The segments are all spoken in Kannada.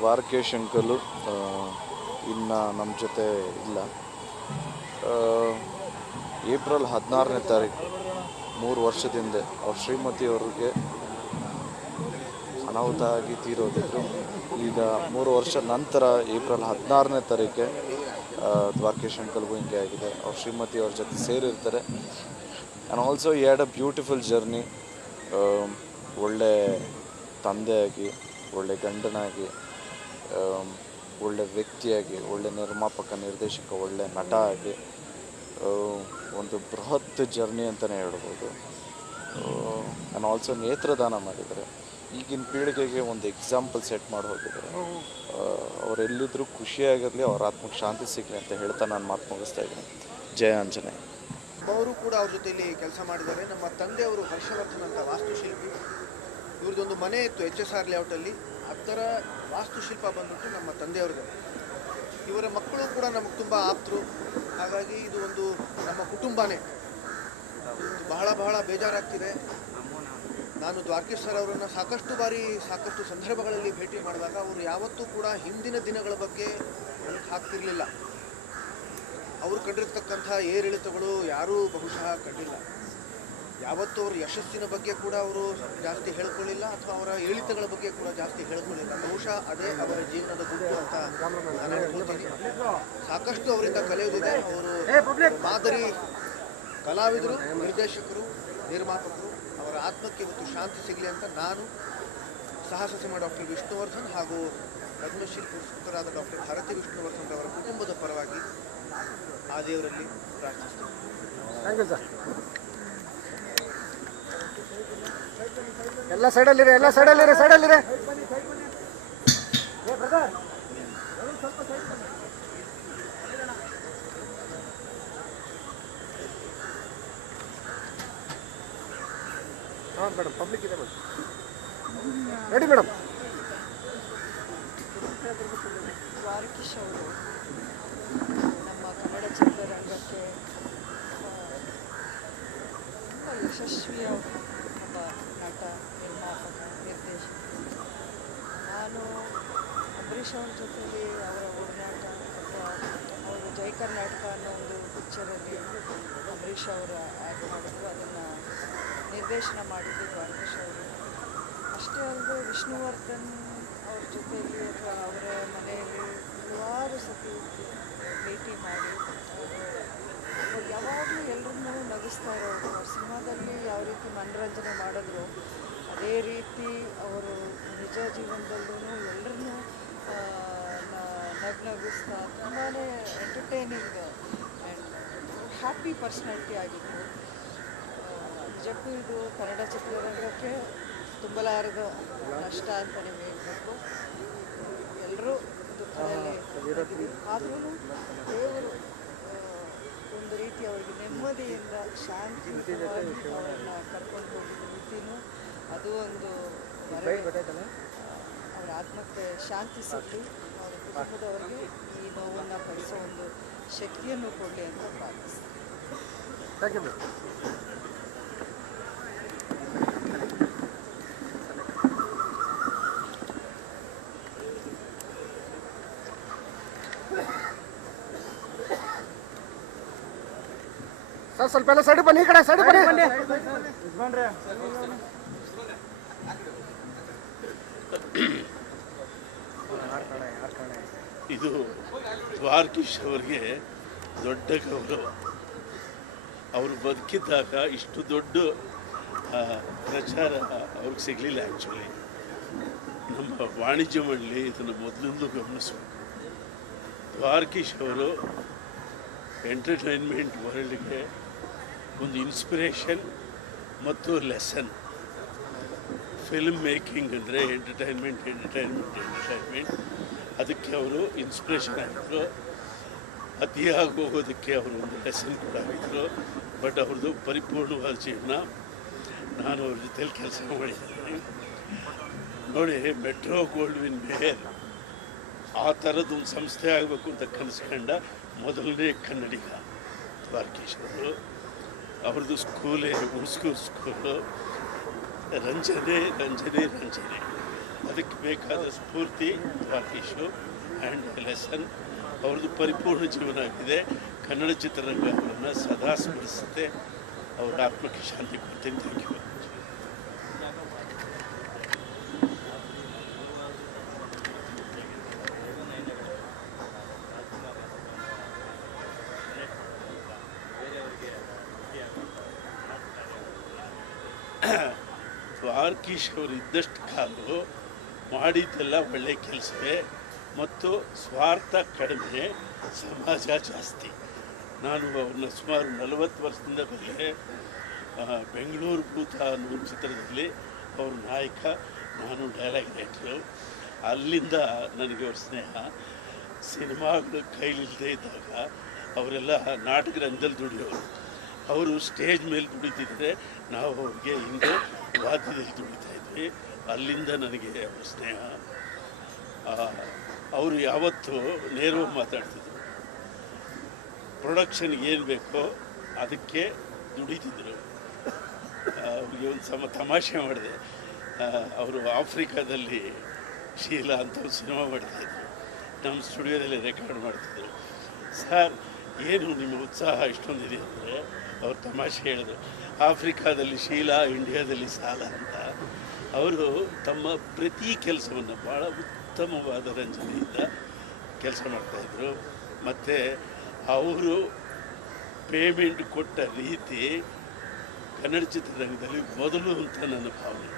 ದ್ವಾರಕೇಶ್ ಅಂಕಲು ಇನ್ನು ನಮ್ಮ ಜೊತೆ ಇಲ್ಲ. ಏಪ್ರಿಲ್ 16ನೇ ತಾರೀಕು 3 ವರ್ಷದಿಂದ ಅವ್ರ ಶ್ರೀಮತಿಯವ್ರಿಗೆ ಅನಾಹುತ ಆಗಿ ತೀರೋದಿದ್ರು. ಈಗ 3 ವರ್ಷ ನಂತರ ಏಪ್ರಿಲ್ 16ನೇ ತಾರೀಕೆ ದ್ವಾರಕೇಶ್ ಅಂಕಲ್ಗೂ ಹಿಂಗೆ ಆಗಿದೆ. ಅವ್ರ ಶ್ರೀಮತಿಯವ್ರ ಜೊತೆ ಸೇರಿರ್ತಾರೆ. And also he had a beautiful journey. ಒಳ್ಳೆ ತಂದೆಯಾಗಿ, ಒಳ್ಳೆ ಗಂಡನಾಗಿ, ಒಳ್ಳೆ ವ್ಯಕ್ತಿಯಾಗಿ, ಒಳ್ಳೆ ನಿರ್ಮಾಪಕ, ನಿರ್ದೇಶಕ, ಒಳ್ಳೆ ನಟ ಆಗಿ ಒಂದು ಬೃಹತ್ ಜರ್ನಿ ಅಂತಲೇ ಹೇಳ್ಬೋದು. ಆ್ಯಂಡ್ ಆಲ್ಸೋ ನೇತ್ರದಾನ ಮಾಡಿದ್ದಾರೆ. ಈಗಿನ ಪೀಳಿಗೆಗೆ ಒಂದು ಎಕ್ಸಾಂಪಲ್ ಸೆಟ್ ಮಾಡಿ ಹೋಗಿದ್ದಾರೆ. ಅವರೆಲ್ಲಿದ್ದರೂ ಖುಷಿಯಾಗಿರಲಿ, ಅವ್ರ ಆತ್ಮಕ್ಕೆ ಶಾಂತಿ ಸಿಗಲಿ ಅಂತ ಹೇಳ್ತಾ ನಾನು ಮಾತು ಮುಗಿಸ್ತಾ ಇದ್ದೀನಿ. ಜಯ ಆಂಜನೇಯ. ಅವರು ಕೂಡ ಅವ್ರ ಜೊತೆಯಲ್ಲಿ ಕೆಲಸ ಮಾಡಿದ್ದಾರೆ. ನಮ್ಮ ತಂದೆಯವರು ಹರ್ಷವರ್ಧನ್ ಅಂತ ವಾಸ್ತುಶಿಲ್ಪಿ. ಇವ್ರದ್ದೊಂದು ಮನೆ ಇತ್ತು HSR ಲೇಔಟಲ್ಲಿ. ಅದರ ವಾಸ್ತುಶಿಲ್ಪ ಬಂದ್ಬಿಟ್ಟು ನಮ್ಮ ತಂದೆಯವ್ರದ್ದು. ಇವರ ಮಕ್ಕಳು ಕೂಡ ನಮಗೆ ತುಂಬ ಆಪ್ತರು. ಹಾಗಾಗಿ ಇದು ಒಂದು ನಮ್ಮ ಕುಟುಂಬನೇ. ಬಹಳ ಬೇಜಾರಾಗ್ತಿದೆ. ನಾನು ದ್ವಾರಕೇಶ್ ಸರ್ ಅವರನ್ನು ಸಾಕಷ್ಟು ಬಾರಿ ಸಾಕಷ್ಟು ಸಂದರ್ಭಗಳಲ್ಲಿ ಭೇಟಿ ಮಾಡಿದಾಗ ಅವರು ಯಾವತ್ತೂ ಕೂಡ ಹಿಂದಿನ ದಿನಗಳ ಬಗ್ಗೆ ಹಾಕ್ತಿರ್ಲಿಲ್ಲ. ಅವರು ಕಂಡಿರ್ತಕ್ಕಂಥ ಏರಿಳಿತಗಳು ಯಾರೂ ಬಹುಶಃ ಕಂಡಿಲ್ಲ. ಯಾವತ್ತೂ ಅವರು ಯಶಸ್ಸಿನ ಬಗ್ಗೆ ಕೂಡ ಅವರು ಜಾಸ್ತಿ ಹೇಳ್ಕೊಳ್ಳಿಲ್ಲ, ಅಥವಾ ಅವರ ಏಳಿತಗಳ ಬಗ್ಗೆ ಕೂಡ ಜಾಸ್ತಿ ಹೇಳ್ಕೊಳ್ಳಿಲ್ಲ. ಬಹುಶಃ ಅದೇ ಅವರ ಜೀವನದ ಗುಟ್ಟು ಅಂತ ನಾನು ಅನ್ಕೊಳ್ತೀನಿ. ಸಾಕಷ್ಟು ಅವರಿಂದ ಕಲಿಯೋದಿದೆ. ಅವರು ಮಾದರಿ ಕಲಾವಿದರು, ನಿರ್ದೇಶಕರು, ನಿರ್ಮಾಪಕರು. ಅವರ ಆತ್ಮಕ್ಕೆ ಇವತ್ತು ಶಾಂತಿ ಸಿಗಲಿ ಅಂತ ನಾನು ಸಾಹಸ ಡಾಕ್ಟರ್ ವಿಷ್ಣುವರ್ಧನ್ ಹಾಗೂ ಪದ್ಮಶ್ರೀ ಪುರಸ್ಕೃತರಾದ ಡಾಕ್ಟರ್ ಭಾರತಿ ವಿಷ್ಣುವರ್ಧನ್ ಅವರ ಕುಟುಂಬದ ಪರವಾಗಿ ಆ ದೇವರಲ್ಲಿ ಪ್ರಾರ್ಥಿಸ್ತೇನೆ. Thank you sir. ಎಲ್ಲ ಸೈಡಲ್ಲಿರಿ. ಹಾಂ ಮೇಡಮ್, ಪಬ್ಲಿಕ್ ಇದೆ ಮೇಡಮ್. Ready madam. ದ್ವಾರಕೀಶ್ ಅವರು ನಮ್ಮ ಕನ್ನಡ ಚಿತ್ರರಂಗಕ್ಕೆ ತುಂಬ ಯಶಸ್ವಿಯ ಒಬ್ಬ ನಟ, ನಿರ್ಮಾಪಕ, ನಿರ್ದೇಶಕ. ನಾನು ಅಂಬರೀಷ್ ಅವ್ರ ಜೊತೆಲಿ ಅವರ ಒಡನಾಟ, ಅಥವಾ ಅವರು ಜೈ ಕರ್ನಾಟಕ ಅನ್ನೋ ಒಂದು ಪಿಕ್ಚರಲ್ಲಿ ಅಂಬರೀಷ್ ಅವರು ಆ್ಯಕ್ಟ್ ಮಾಡಿದ್ರು. ಅದನ್ನು ನಿರ್ದೇಶನ ಮಾಡಿದ್ದು ದ್ವಾರಕೀಶ್ ಅವರು. ಅಷ್ಟೇ ಅಲ್ಲದೆ ವಿಷ್ಣುವರ್ಧನ್ ಅವ್ರ ಜೊತೆಯಲ್ಲಿ ಅಥವಾ ಅವರ ಮನೆಯಲ್ಲಿ ಹಲವಾರು ಸತಿ ಭೇಟಿ ಮಾಡಿ ಅವರು ಯಾವಾಗಲೂ ಎಲ್ಲರನ್ನೂ ನಗಿಸ್ತಾ ಇರೋರು. ಅವ್ರ ಸಿನಿಮಾದಲ್ಲಿ ಯಾವ ರೀತಿ ಮನರಂಜನೆ ಮಾಡಿದ್ರು, ಅದೇ ರೀತಿ ಅವರು ನಿಜ ಜೀವನದಲ್ಲೂ ಎಲ್ಲರನ್ನೂ ನಗಿಸ್ತಾ ತುಂಬಾ ಎಂಟರ್ಟೈನಿಂಗ್ ಆ್ಯಂಡ್ ಹ್ಯಾಪಿ ಪರ್ಸ್ನಾಲಿಟಿ ಆಗಿತ್ತು. ನಿಜಕ್ಕೂ ಇದು ಕನ್ನಡ ಚಿತ್ರರಂಗಕ್ಕೆ ತುಂಬಲಾರದ ನಷ್ಟ ಅಂತಲೇ ಹೇಳಬೇಕು. ಎಲ್ಲರೂ ದುಃಖದಲ್ಲೇ ಇದ್ದೀವಿ. ಆದ್ರೂ ದೇವರು ಒಂದು ರೀತಿ ಅವರಿಗೆ ನೆಮ್ಮದಿಯಿಂದ ಶಾಂತಿಯುತವಾಗಿ ಅವರನ್ನು ಕರ್ಕೊಂಡು ಹೋಗಿದ್ದ ರೀತಿಯೂ ಅದು ಒಂದು ಅವರ ಆತ್ಮಕ್ಕೆ ಶಾಂತಿ ಸಿಗಲಿ, ಅವರ ಕುಟುಂಬದವರಿಗೆ ಈ ನೋವನ್ನು ಭರಿಸೋ ಒಂದು ಶಕ್ತಿಯನ್ನು ಕೊಡಲಿ ಅಂತ ಪ್ರಾರ್ಥಿಸ್ತೀನಿ. ಸರ್ ಸ್ವಲ್ಪ ಎಲ್ಲ ಸೈಡ್ ಬನ್ನಿ, ಈ ಕಡೆ ಸೈಡ್ ಬನ್ನಿ. ಇದು ದ್ವಾರಕೀಶ್ ಅವರಿಗೆ ದೊಡ್ಡ ಗೌರವ. ಅವರು ಬದುಕಿದ್ದಾಗ ಇಷ್ಟು ದೊಡ್ಡ ಪ್ರಚಾರ ಅವ್ರಿಗೆ ಸಿಗಲಿಲ್ಲ. ಆ್ಯಕ್ಚುಲಿ ನಮ್ಮ ವಾಣಿಜ್ಯ ಮಂಡಳಿ ಇದನ್ನು ಮೊದಲಿಂದಲೂ ಗಮನಿಸಬೇಕು. ದ್ವಾರಕೀಶ್ ಅವರು ಎಂಟರ್ಟೈನ್ಮೆಂಟ್ ವರ್ಲ್ಡ್ಗೆ ಒಂದು ಇನ್ಸ್ಪಿರೇಷನ್ ಮತ್ತು ಲೆಸನ್. ಫಿಲ್ಮ್ ಮೇಕಿಂಗ್ ಅಂದರೆ ಎಂಟರ್ಟೈನ್ಮೆಂಟ್ ಅದಕ್ಕೆ ಅವರು ಇನ್ಸ್ಪಿರೇಷನ್ ಆಗಿದ್ದರು. ಅತಿಯಾಗಿ ಹೋಗೋದಕ್ಕೆ ಅವರು ಒಂದು ಲೆಸನ್ ಕೂಡ ಆಗಿದ್ದರು. ಬಟ್ ಅವ್ರದ್ದು ಪರಿಪೂರ್ಣವಾದ ಜೀವನ. ನಾನು ಅವ್ರ ಜೊತೆಲಿ ಕೆಲಸ ಮಾಡಿದ್ದೀನಿ. ನೋಡಿ, ಮೆಟ್ರೋ ಗೋಲ್ಡ್ವಿನ್ ಮೇಯರ್ ಆ ಥರದ್ದೊಂದು ಸಂಸ್ಥೆ ಆಗಬೇಕು ಅಂತ ಕನಸ್ಕೊಂಡ ಮೊದಲನೇ ಕನ್ನಡಿಗ ದ್ವಾರಕೀಶ್ ಅವರು. ಅವ್ರದ್ದು ಸ್ಕೂಲೇ ಹುಣಸ್ಕೂರು ಸ್ಕೂಲು. ರಂಜನೆ ಅದಕ್ಕೆ ಬೇಕಾದ ಸ್ಫೂರ್ತಿ ದ್ವಾರಕೀಶು ಆ್ಯಂಡ್ ಲೆಸನ್ ಅವ್ರದ್ದು ಪರಿಪೂರ್ಣ ಜೀವನ ಆಗಿದೆ. ಕನ್ನಡ ಚಿತ್ರರಂಗ ಅವರನ್ನು ಸದಾ ಸ್ಮರಿಸುತ್ತೆ. ಅವರ ಆತ್ಮಕ್ಕೆ ಶಾಂತಿ ಕೊಡ್ತೀನಿ. Thank you. ದ್ವಾರಕೀಶ್ ಅವರು ಇದ್ದಷ್ಟು ಕಾಲು ಮಾಡಿದ್ದೆಲ್ಲ ಒಳ್ಳೆಯ ಕೆಲಸವೇ ಮತ್ತು ಸ್ವಾರ್ಥ ಕಡಿಮೆ, ಸಮಾಜ ಜಾಸ್ತಿ. ನಾನು ಅವ್ರನ್ನ ಸುಮಾರು 40 ವರ್ಷದಿಂದ ಬರಲೇ ಬೆಂಗಳೂರು ಭೂತ ಅನ್ನೋ ಚಿತ್ರದಲ್ಲಿ ಅವ್ರ ನಾಯಕ, ನಾನು ಡೈಲಾಗ್ ರೈಟ್ರು. ಅಲ್ಲಿಂದ ನನಗೆ ಅವ್ರ ಸ್ನೇಹ. ಸಿನಿಮಾಗಳು ಕೈಲಿಲ್ಲದೆ ಇದ್ದಾಗ ಅವರೆಲ್ಲ ನಾಟಕ ರಂಗದಲ್ಲಿ ದುಡಿಯೋರು. ಅವರು ಸ್ಟೇಜ್ ಮೇಲೆ ದುಡಿತಿದ್ರೆ ನಾವು ಅವ್ರಿಗೆ ಹಿಂದೆ ವಾದ್ಯದಲ್ಲಿ ದುಡಿತಾ ಇದ್ವಿ. ಅಲ್ಲಿಂದ ನನಗೆ ಅವ್ರ ಸ್ನೇಹ. ಅವರು ಯಾವತ್ತೂ ನೇರವಾಗಿ ಮಾತಾಡ್ತಿದ್ರು. ಪ್ರೊಡಕ್ಷನ್ಗೆ ಏನು ಬೇಕೋ ಅದಕ್ಕೆ ದುಡಿತಿದ್ರು. ಅವ್ರಿಗೆ ಒಂದು ತಮಾಷೆ ಮಾಡಿದೆ. ಅವರು ಆಫ್ರಿಕಾದಲ್ಲಿ ಶೀಲಾ ಅಂತ ಒಂದು ಸಿನಿಮಾ ಮಾಡ್ತಾಯಿದ್ರು. ನಮ್ಮ ಸ್ಟುಡಿಯೋದಲ್ಲಿ ರೆಕಾರ್ಡ್ ಮಾಡ್ತಿದ್ರು. ಸರ್, ಏನು ನಿಮ್ಮ ಉತ್ಸಾಹ ಇಷ್ಟೊಂದಿದೆ ಅಂದರೆ ಅವ್ರು ತಮಾಷೆ ಹೇಳಿದ್ರು, ಆಫ್ರಿಕಾದಲ್ಲಿ ಶೀಲಾ, ಇಂಡಿಯಾದಲ್ಲಿ ಸಾಲ ಅಂತ. ಅವರು ತಮ್ಮ ಪ್ರತಿ ಕೆಲಸವನ್ನು ಭಾಳ ಉತ್ತಮವಾದ ರಂಜನೆಯಿಂದ ಕೆಲಸ ಮಾಡ್ತಾಯಿದ್ರು. ಮತ್ತು ಅವರು ಪೇಮೆಂಟ್ ಕೊಟ್ಟ ರೀತಿ ಕನ್ನಡ ಚಿತ್ರರಂಗದಲ್ಲಿ ಮೊದಲು ಅಂತ ನನ್ನ ಭಾವನೆ.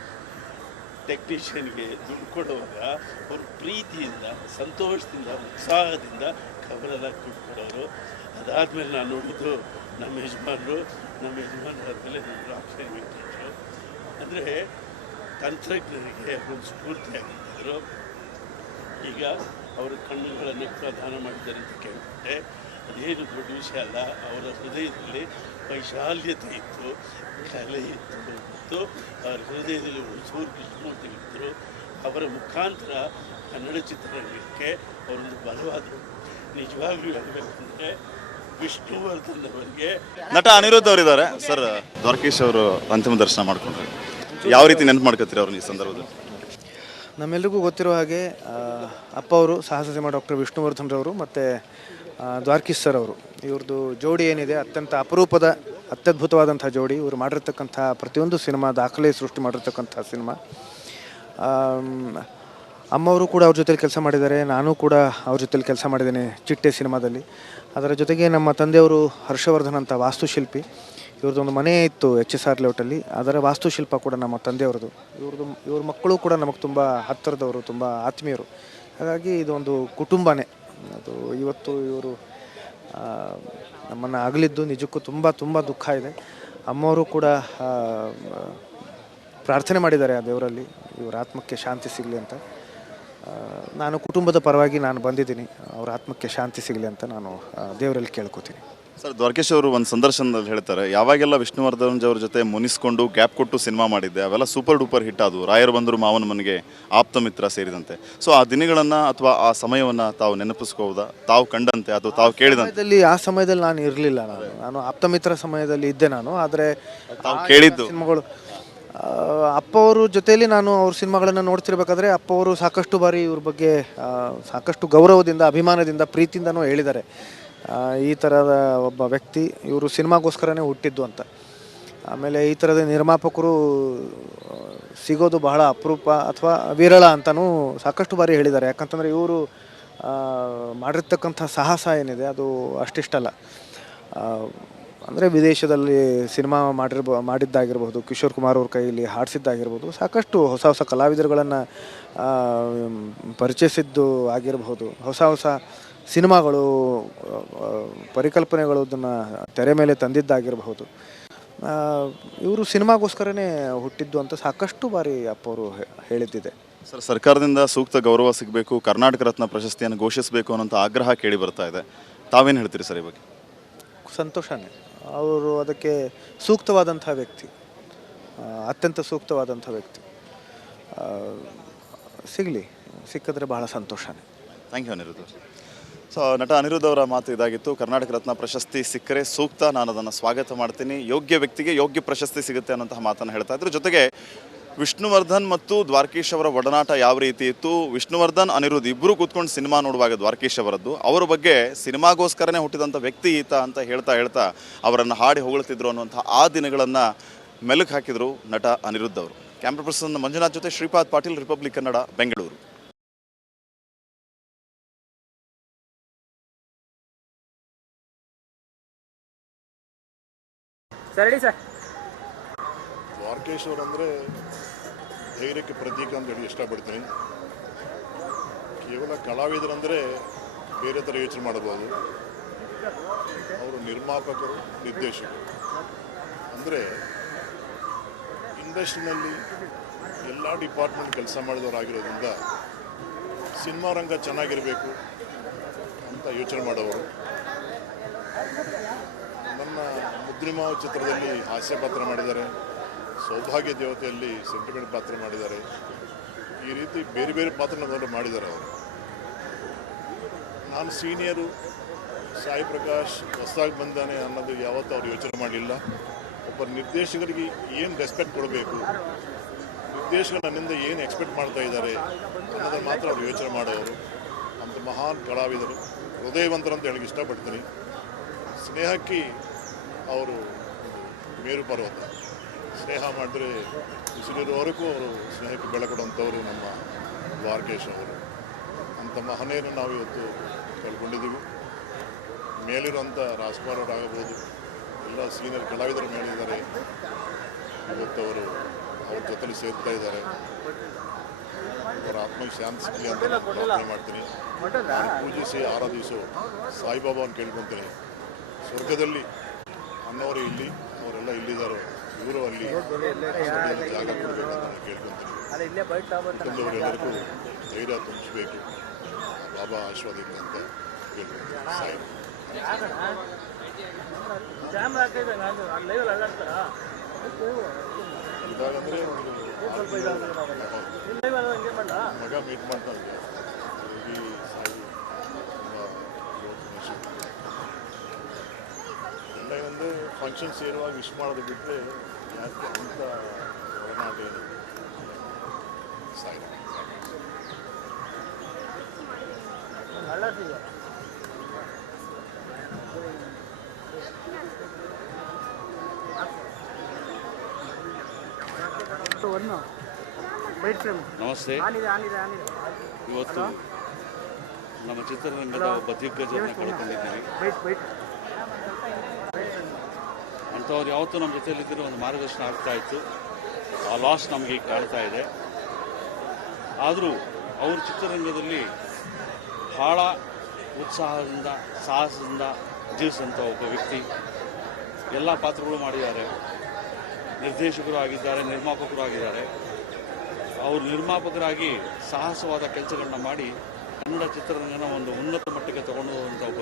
ಟೆಕ್ನಿಷಿಯನ್ಗೆ ದುಡ್ಡು ಕೊಡುವಾಗ ಅವರು ಪ್ರೀತಿಯಿಂದ, ಸಂತೋಷದಿಂದ, ಉತ್ಸಾಹದಿಂದ ಕವರೆಲ್ಲ ದುಡ್ಡು ಕೊಡೋರು. ಅದಾದಮೇಲೆ ನಾನು ನೋಡಿದ್ದು ನಮ್ಮ ಯಜಮಾನರು ಆದಮೇಲೆ ನಮ್ಮ ರಾಕ್ಷರಿ ವೆಂಕಟೇಶರು. ಅಂದರೆ ತಂತ್ರಜ್ಞರಿಗೆ ಒಂದು ಸ್ಫೂರ್ತಿಯಾಗಿದ್ದರು. ಈಗ ಅವರ ಕಣ್ಣುಗಳನ್ನು ಪ್ರದಾನ ಮಾಡಿದ್ದಾರೆ ಅಂತ ಕೇಳಿಬಿಟ್ಟೆ. ಅದೇನು ದೊಡ್ಡ ವಿಷಯ ಅಲ್ಲ. ಅವರ ಹೃದಯದಲ್ಲಿ ವೈಶಾಲ್ಯತೆ ಇತ್ತು, ಕಲೆ ಇತ್ತು ಮತ್ತು ಅವರ ಹೃದಯದಲ್ಲಿ ಹುಣಸೂರು ಕೃಷ್ಣಮೂರ್ತಿಗಳಿದ್ದರು. ಅವರ ಮುಖಾಂತರ ಕನ್ನಡ ಚಿತ್ರರಂಗಕ್ಕೆ ಅವರೊಂದು ಬಲವಾದರು. ನಿಜವಾಗ್ಲೂ ಹೇಳಬೇಕಂದ್ರೆ ವಿಷ್ಣುವರ್ಧನ್ ಅವರಿಗೆ ನಟ ಅನಿರುದ್ಧ್ ಅವರಿದ್ದಾರೆ. ಸರ್, ದ್ವಾರಕೀಶ್ ಅವರು ಅಂತಿಮ ದರ್ಶನ ಮಾಡ್ಕೊಂಡ್ರೆ ಯಾವ ರೀತಿ ನೆನಪು ಮಾಡ್ಕೊತೀರಿ ಅವ್ರನ್ನ ಈ ಸಂದರ್ಭದಲ್ಲಿ? ನಮ್ಮೆಲ್ಲರಿಗೂ ಗೊತ್ತಿರೋ ಹಾಗೆ ಅಪ್ಪ ಅವರು ಸಾಹಸ ಸಿಂಹ ಡಾಕ್ಟರ್ ವಿಷ್ಣುವರ್ಧನ್ ರವರು ಮತ್ತು ದ್ವಾರಕೀಶ್ ಸರ್ ಅವರು, ಇವ್ರದ್ದು ಜೋಡಿ ಏನಿದೆ ಅತ್ಯಂತ ಅಪರೂಪದ, ಅತ್ಯದ್ಭುತವಾದಂಥ ಜೋಡಿ. ಇವರು ಮಾಡಿರ್ತಕ್ಕಂಥ ಪ್ರತಿಯೊಂದು ಸಿನಿಮಾ ದಾಖಲೆ ಸೃಷ್ಟಿ ಮಾಡಿರ್ತಕ್ಕಂಥ ಸಿನಿಮಾ. ಅಮ್ಮವರು ಕೂಡ ಅವ್ರ ಜೊತೆಲಿ ಕೆಲಸ ಮಾಡಿದ್ದಾರೆ, ನಾನು ಕೂಡ ಅವ್ರ ಜೊತೆಲಿ ಕೆಲಸ ಮಾಡಿದ್ದೇನೆ ಚಿಟ್ಟೆ ಸಿನಿಮಾದಲ್ಲಿ. ಅದರ ಜೊತೆಗೆ ನಮ್ಮ ತಂದೆಯವರು ಹರ್ಷವರ್ಧನ್ ಅಂತ ವಾಸ್ತುಶಿಲ್ಪಿ. ಇವ್ರದ್ದೊಂದು ಮನೆ ಇತ್ತು HSR ಲೇಔಟಲ್ಲಿ, ಅದರ ವಾಸ್ತುಶಿಲ್ಪ ಕೂಡ ನಮ್ಮ ತಂದೆಯವ್ರದ್ದು. ಇವ್ರ ಮಕ್ಕಳು ಕೂಡ ನಮಗೆ ತುಂಬ ಹತ್ತಿರದವರು, ತುಂಬ ಆತ್ಮೀಯರು. ಹಾಗಾಗಿ ಇದೊಂದು ಕುಟುಂಬನೇ. ಅದು ಇವತ್ತು ಇವರು ನಮ್ಮನ್ನು ಅಗಲಿದ್ದು ನಿಜಕ್ಕೂ ತುಂಬ ತುಂಬ ದುಃಖ ಇದೆ. ಅಮ್ಮವರು ಕೂಡ ಪ್ರಾರ್ಥನೆ ಮಾಡಿದ್ದಾರೆ ಆ ದೇವರಲ್ಲಿ ಇವರ ಆತ್ಮಕ್ಕೆ ಶಾಂತಿ ಸಿಗಲಿ ಅಂತ. ನಾನು ಕುಟುಂಬದ ಪರವಾಗಿ ನಾನು ಬಂದಿದ್ದೀನಿ, ಅವ್ರ ಆತ್ಮಕ್ಕೆ ಶಾಂತಿ ಸಿಗಲಿ ಅಂತ ನಾನು ದೇವರಲ್ಲಿ ಕೇಳ್ಕೊತೀನಿ. ಸರ್, ದ್ವಾರಕೀಶ್ ಅವರು ಒಂದು ಸಂದರ್ಶನದಲ್ಲಿ ಹೇಳ್ತಾರೆ, ಯಾವಾಗೆಲ್ಲ ವಿಷ್ಣುವರ್ಧನ್ ಅವ್ರ ಜೊತೆ ಮುನಿಸ್ಕೊಂಡು ಗ್ಯಾಪ್ ಕೊಟ್ಟು ಸಿನಿಮಾ ಮಾಡಿದ್ದೆ ಅವೆಲ್ಲ ಸೂಪರ್ ಡೂಪರ್ ಹಿಟ್ ಆದವು. ರಾಯರು ಬಂದರು ಮಾವನ ಮನೆಗೆ, ಆಪ್ತ ಮಿತ್ರ ಸೇರಿದಂತೆ. ಸೊ ಆ ದಿನಗಳನ್ನು ಅಥವಾ ಆ ಸಮಯವನ್ನು ತಾವು ನೆನಪಿಸ್ಕೋಬೋದಾ? ತಾವು ಕಂಡಂತೆ ಅಥವಾ ತಾವು ಕೇಳಿದಂತೆ? ಆ ಸಮಯದಲ್ಲಿ ನಾನು ಇರಲಿಲ್ಲ. ನಾನು ಆಪ್ತ ಮಿತ್ರ ಸಮಯದಲ್ಲಿ ಇದ್ದೆ ನಾನು. ಆದರೆ ತಾವು ಕೇಳಿದ್ದು ಸಿನಿಮಾಗಳು ಅಪ್ಪ ಅವ್ರ ಜೊತೆಯಲ್ಲಿ ನಾನು ಅವ್ರ ಸಿನಿಮಾಗಳನ್ನು ನೋಡ್ತಿರ್ಬೇಕಾದ್ರೆ ಅಪ್ಪ ಅವರು ಸಾಕಷ್ಟು ಬಾರಿ ಇವ್ರ ಬಗ್ಗೆ ಸಾಕಷ್ಟು ಗೌರವದಿಂದ, ಅಭಿಮಾನದಿಂದ, ಪ್ರೀತಿಯಿಂದನೂ ಹೇಳಿದ್ದಾರೆ, ಈ ಥರದ ಒಬ್ಬ ವ್ಯಕ್ತಿ ಇವರು ಸಿನಿಮಾಗೋಸ್ಕರನೇ ಹುಟ್ಟಿದ್ದು ಅಂತ. ಆಮೇಲೆ ಈ ಥರದ ನಿರ್ಮಾಪಕರು ಸಿಗೋದು ಬಹಳ ಅಪರೂಪ ಅಥವಾ ವಿರಳ ಅಂತಲೂ ಸಾಕಷ್ಟು ಬಾರಿ ಹೇಳಿದ್ದಾರೆ. ಯಾಕಂತಂದರೆ ಇವರು ಮಾಡಿರ್ತಕ್ಕಂಥ ಸಾಹಸ ಏನಿದೆ ಅದು ಅಷ್ಟಿಷ್ಟಲ್ಲ. ಅಂದರೆ ವಿದೇಶದಲ್ಲಿ ಸಿನಿಮಾ ಮಾಡಿದ್ದಾಗಿರ್ಬೋದು, ಕಿಶೋರ್ ಕುಮಾರ್ ಅವ್ರ ಕೈಯಲ್ಲಿ ಹಾಡಿಸಿದ್ದಾಗಿರ್ಬೋದು, ಸಾಕಷ್ಟು ಹೊಸ ಹೊಸ ಕಲಾವಿದರುಗಳನ್ನು ಪರಿಚಯಿಸಿದ್ದು ಆಗಿರ್ಬೋದು, ಹೊಸ ಹೊಸ ಸಿನಿಮಾಗಳು, ಪರಿಕಲ್ಪನೆಗಳು ಅದನ್ನು ತೆರೆ ಮೇಲೆ ತಂದಿದ್ದಾಗಿರಬಹುದು. ಇವರು ಸಿನಿಮಾಗೋಸ್ಕರನೇ ಹುಟ್ಟಿದ್ದು ಅಂತ ಸಾಕಷ್ಟು ಬಾರಿ ಅಪ್ಪ ಅವರು ಹೇಳಿದ್ದಿದೆ. ಸರ್, ಸರ್ಕಾರದಿಂದ ಸೂಕ್ತ ಗೌರವ ಸಿಗಬೇಕು, ಕರ್ನಾಟಕ ರತ್ನ ಪ್ರಶಸ್ತಿಯನ್ನು ಘೋಷಿಸಬೇಕು ಅನ್ನೋಂಥ ಆಗ್ರಹ ಕೇಳಿ ಬರ್ತಾ ಇದೆ. ತಾವೇನು ಹೇಳ್ತೀರಿ ಸರ್ ಈ ಬಗ್ಗೆ? ಸಂತೋಷನೇ. ಅವರು ಅದಕ್ಕೆ ಸೂಕ್ತವಾದಂಥ ವ್ಯಕ್ತಿ, ಅತ್ಯಂತ ಸೂಕ್ತವಾದಂಥ ವ್ಯಕ್ತಿ. ಸಿಕ್ಕಿದ್ರೆ ಬಹಳ ಸಂತೋಷನೇ. Thank you Aniruddha. ಸೊ ನಟ ಅನಿರುದ್ಧ ಅವರ ಮಾತು ಇದಾಗಿತ್ತು. ಕರ್ನಾಟಕ ರತ್ನ ಪ್ರಶಸ್ತಿ ಸಿಕ್ಕರೆ ಸೂಕ್ತ, ನಾನು ಅದನ್ನು ಸ್ವಾಗತ ಮಾಡ್ತೀನಿ, ಯೋಗ್ಯ ವ್ಯಕ್ತಿಗೆ ಯೋಗ್ಯ ಪ್ರಶಸ್ತಿ ಸಿಗುತ್ತೆ ಅನ್ನೋಂತಹ ಮಾತನ್ನು ಹೇಳ್ತಾ ಇದ್ರು. ಜೊತೆಗೆ ವಿಷ್ಣುವರ್ಧನ್ ಮತ್ತು ದ್ವಾರಕೀಶ್ ಅವರ ಒಡನಾಟ ಯಾವ ರೀತಿ ಇತ್ತು, ವಿಷ್ಣುವರ್ಧನ್ ಅನಿರುದ್ಧ್ ಇಬ್ಬರು ಕೂತ್ಕೊಂಡು ಸಿನಿಮಾ ನೋಡುವಾಗ ದ್ವಾರಕೀಶ್ ಅವರದ್ದು ಅವರ ಬಗ್ಗೆ ಸಿನಿಮಾಗೋಸ್ಕರನೇ ಹುಟ್ಟಿದಂಥ ವ್ಯಕ್ತಿ ಈತ ಅಂತ ಹೇಳ್ತಾ ಅವರನ್ನು ಹಾಡಿ ಹೊಗಳ್ತಿದ್ರು ಅನ್ನುವಂಥ ಆ ದಿನಗಳನ್ನು ಮೆಲುಕು ಹಾಕಿದರು ನಟ ಅನಿರುದ್ಧ್ ಅವರು. ಕ್ಯಾಮ್ರಾ ಪರ್ಸನ್ ಮಂಜುನಾಥ್ ಜೊತೆ ಶ್ರೀಪಾದ್ ಪಾಟೀಲ್, ರಿಪಬ್ಲಿಕ್ ಕನ್ನಡ, ಬೆಂಗಳೂರು. ದ್ವಾರಕೀಶ್ ಅವರಂದರೆ ಧೈರ್ಯಕ್ಕೆ ಪ್ರತೀಕ ಅಂತ ಹೇಳಿ ಇಷ್ಟಪಡ್ತೀನಿ. ಕೇವಲ ಕಲಾವಿದರಂದರೆ ಬೇರೆ ಥರ ಯೋಚನೆ ಮಾಡಬಹುದು. ಅವರು ನಿರ್ಮಾಪಕರು, ನಿರ್ದೇಶಕರು. ಅಂದರೆ ಇಂಡಸ್ಟ್ರಿನಲ್ಲಿ ಎಲ್ಲ ಡಿಪಾರ್ಟ್ಮೆಂಟ್ ಕೆಲಸ ಮಾಡಿದವರಾಗಿರೋದ್ರಿಂದ ಸಿನಿಮಾ ರಂಗ ಚೆನ್ನಾಗಿರಬೇಕು ಅಂತ ಯೋಚನೆ ಮಾಡೋರು. ನನ್ನ ಮುದ್ರಿಮಾವ ಚಿತ್ರದಲ್ಲಿ ಹಾಸ್ಯ ಪಾತ್ರ ಮಾಡಿದ್ದಾರೆ, ಸೌಭಾಗ್ಯ ದೇವತೆಯಲ್ಲಿ ಸೆಂಟಿಮೆಂಟ್ ಪಾತ್ರ ಮಾಡಿದ್ದಾರೆ. ಈ ರೀತಿ ಬೇರೆ ಬೇರೆ ಪಾತ್ರಗಳನ್ನು ಮಾಡಿದ್ದಾರೆ ಅವರು. ನಾನು ಸೀನಿಯರು, ಸಾಯಿ ಪ್ರಕಾಶ್ ಹೊಸದಾಗಿ ಬಂದಾನೆ ಅನ್ನೋದು ಯಾವತ್ತೂ ಅವ್ರು ಯೋಚನೆ ಮಾಡಲಿಲ್ಲ. ಒಬ್ಬ ನಿರ್ದೇಶಕರಿಗೆ ಏನು ರೆಸ್ಪೆಕ್ಟ್ ಕೊಡಬೇಕು, ನಿರ್ದೇಶಕ ನನ್ನಿಂದ ಏನು ಎಕ್ಸ್ಪೆಕ್ಟ್ ಮಾಡ್ತಾ ಇದ್ದಾರೆ ಅನ್ನೋದನ್ನು ಮಾತ್ರ ಅವ್ರು ಯೋಚನೆ ಮಾಡೋರು. ಅಂಥ ಮಹಾನ್ ಕಲಾವಿದರು, ಹೃದಯವಂತರು ಅಂತ ಹೇಳಕ್ಕೆ ಇಷ್ಟಪಡ್ತೀನಿ. ಸ್ನೇಹಕ್ಕೆ ಅವರು ಮೇರು ಪರ್ವತ. ಸ್ನೇಹ ಮಾಡಿದ್ರೆ ಉಸಿರಿರೋವರೆಗೂ ಅವರು ಸ್ನೇಹಕ್ಕೆ ಬೆಲೆ ಕೊಡುವಂಥವರು ನಮ್ಮ ದ್ವಾರಕೀಶ್ ಅವರು. ಅಂಥ ಮಹನೀಯರನ್ನು ನಾವು ಇವತ್ತು ಕಳ್ಕೊಂಡಿದ್ದೀವಿ. ಮೇಲಿರುವಂಥ ರಾಜ್ಕುಮಾರ್ ಅವರಾಗಬಹುದು, ಎಲ್ಲ ಸೀನಿಯರ್ ಕಲಾವಿದರ ಮೇಲಿದ್ದಾರೆ. ಇವತ್ತು ಅವರು ಅವ್ರ ಜೊತೆಲಿ ಸೇರ್ತಾ ಇದ್ದಾರೆ. ಅವರ ಆತ್ಮಕ್ಕೆ ಶಾಂತಿ ಸಿಗಲಿ ಅಂತ ಪ್ರಾರ್ಥನೆ ಮಾಡ್ತೀನಿ. ಪೂಜಿಸಿ ಆರಾಧಿಸೋ ಸಾಯಿಬಾಬಾವನ್ನು ಕೇಳ್ಕೊತೀನಿ. ಸ್ವರ್ಗದಲ್ಲಿ ಅನ್ನೋರು ಇಲ್ಲಿ, ಅವರೆಲ್ಲ ಇಲ್ಲಿದ್ದಾರೋ ಇವರು ಅಲ್ಲಿ ಜಾಗ ಕೊಡಬೇಕು ಅಂತ ಕೇಳ್ಕೊತೀನಿ. ಯಾಕಂದವರೆಲ್ಲರಿಗೂ ಧೈರ್ಯ ತುಂಬಿಸಬೇಕು, ಬಾಬಾ ಆಶೀರ್ವಾದ ಅಂತ ಕೇಳ್ಕೊತೀನಿ. ಸಾಯಿ ಇದಾಗಂದ್ರೆ ಮಗ ಮೀಟ್ ಮಾಡ್ತಾ ಇದ್ದೆ. ಸಾಯಿ ಎಲ್ಲ ಏನಂದರೆ ಫಂಕ್ಷನ್ ಸೇರುವಾಗ ವಿಶ್ ಮಾಡೋದು ಬಿಟ್ಟರೆ ಯಾಕೆ ಅಂತ ಒಡನಾಟ ಏನು. ಸಾಯಿ ನಮಸ್ತೆ. ಇವತ್ತು ನಮ್ಮ ಚಿತ್ರರಂಗದ ಒಬ್ಬ ದಿಗ್ಗಜರನ್ನ ಕಳ್ಕೊಂಡಿದ್ದೀವಿ. ಅಂಥವ್ರು ಯಾವತ್ತೂ ನಮ್ಮ ಜೊತೆಯಲ್ಲಿದ್ದರೂ ಒಂದು ಮಾರ್ಗದರ್ಶನ ಆಗ್ತಾ ಇತ್ತು. ಆ ಲಾಸ್ ನಮಗೆ ಈಗ ಕಾಣ್ತಾ ಇದೆ. ಆದರೂ ಅವರು ಚಿತ್ರರಂಗದಲ್ಲಿ ಬಹಳ ಉತ್ಸಾಹದಿಂದ, ಸಾಹಸದಿಂದ ಜೀವಿಸಿದಂಥ ಒಬ್ಬ ವ್ಯಕ್ತಿ. ಎಲ್ಲ ಪಾತ್ರಗಳು ಮಾಡಿದ್ದಾರೆ, ನಿರ್ದೇಶಕರು ಆಗಿದ್ದಾರೆ, ನಿರ್ಮಾಪಕರು ಆಗಿದ್ದಾರೆ. ಅವರು ನಿರ್ಮಾಪಕರಾಗಿ ಸಾಹಸವಾದ ಕೆಲಸಗಳನ್ನ ಮಾಡಿ ಕನ್ನಡ ಚಿತ್ರರಂಗನ ಒಂದು ಉನ್ನತ ಮಟ್ಟಕ್ಕೆ ತಗೊಂಡು ಹೋದಂಥ ಒಬ್ಬ